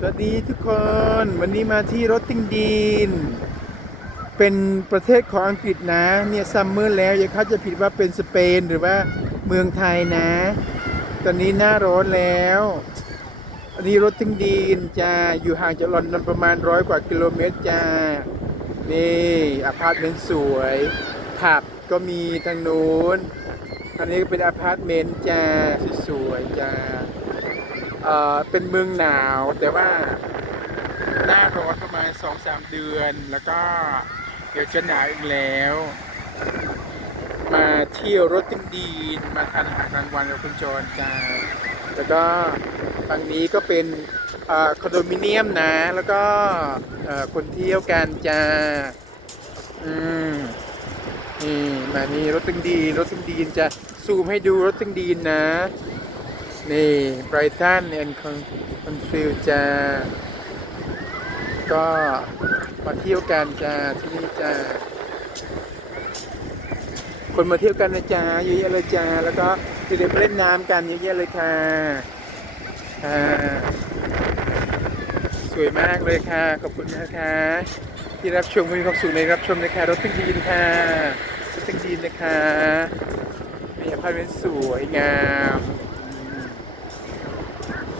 สวัสดีทุกคนวันนี้มาที่รถติงดีน เป็นประเทศของอังกฤษนะเนี่ยซัมเมอร์แล้วอย่าเข้าใจะผิดว่าเป็นสเปนหรือว่าเมืองไทยนะ ตอนนี้หน้าร้อนแล้วอันนี้รถติงดีนจะอยู่ห่างจากลอนดอนประมาณร้อยกว่ากิโลเมตรจ้านี่อพาร์ตเมนต์สวยผับก็มีทางนู้นอันนี้ก็เป็นอพาร์ตเมนต์จ้าสวยๆจ้า เอ่อเป็นเมืองหนาว แต่ว่าหน้าร้อนประมาณสองสามเดือน แล้วก็เดี๋ยวจะหนาวอีกแล้ว มาเที่ยวรถติงดีนมาทานอาหารกลางวันกับคุณจรจ้าแล้วก็ฝั่งนี้ก็เป็นอคอนโดมิเนียมนะ แล้วก็คนเที่ยวกันจ้าอืมนี่มานี่รถติงดีนรถติงดีนจะซูมให้ดูรถติงดีนนะ นี่ไบรตันแอนด์คอนฟิลจ้าก็มาเที่ยวกันจ้าที่นี่จ้าคนมาเที่ยวกันนะจ้าเยอะแยะเลยจ้าแล้วก็เด็กๆเล่นน้ำกันเยอะแยะเลยค่ะอ่าสวยมากเลยค่ะ ขอบคุณนะคะ ที่รับชมมีความสุขในรับชมนะคะรถติงดีนค่ะรถติงดีนนะคะมีอพาร์ตเมนต์สวยงาม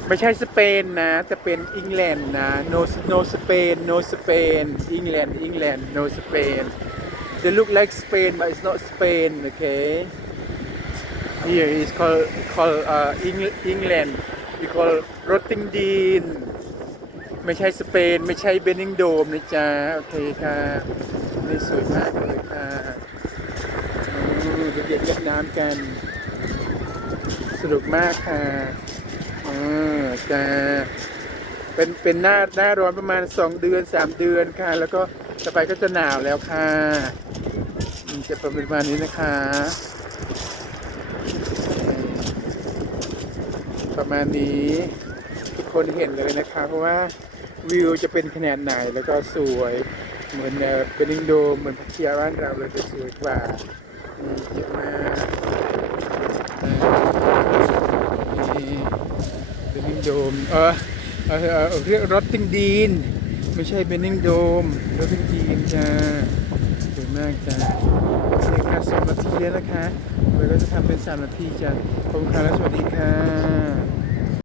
ไม่ใช่สเปนนะแต่เป็นอังกฤษนะ no no Spain no Spain England England no Spain they look like Spain but it's not Spain okay here is called called uh, Eng- England we call Rottingdean ไม่ใช่สเปน ไม่ใช่เบนนิงโดมนะจ๊ะ โอเคค่ะนี่สวยมากเลยค่ะเด็กๆเล่นน้ำกัน สนุกมากค่ะอ่าจะเป็นเป็นหน้าหน้าร้อนประมาณ2เดือน3เดือนค่ะ แล้วก็ต่อไปก็จะหนาวแล้วค่ะจะประมาณนี้นะคะ ประมาณนี้ทุกคนเห็นเลยนะคะ เพราะว่าวิวจะเป็นขนาดไหนแล้วก็สวยเหมือนเป็นลิงโดเหมือนพัทยาบ้านเราเลยจะสวยกว่านี่เยอะมากอ่านี่ เบนนิงโดมเออเออเรียกรถติงดีน ไม่ใช่เบนนิงโดมรถติงดีนจ้าสวยมากจ้าเนี่ยค่ะสองนาทีแล้วนะคะเราก็จะทำเป็นสามนาทีจ้าขอบคุณค่ะและสวัสดีค่ะ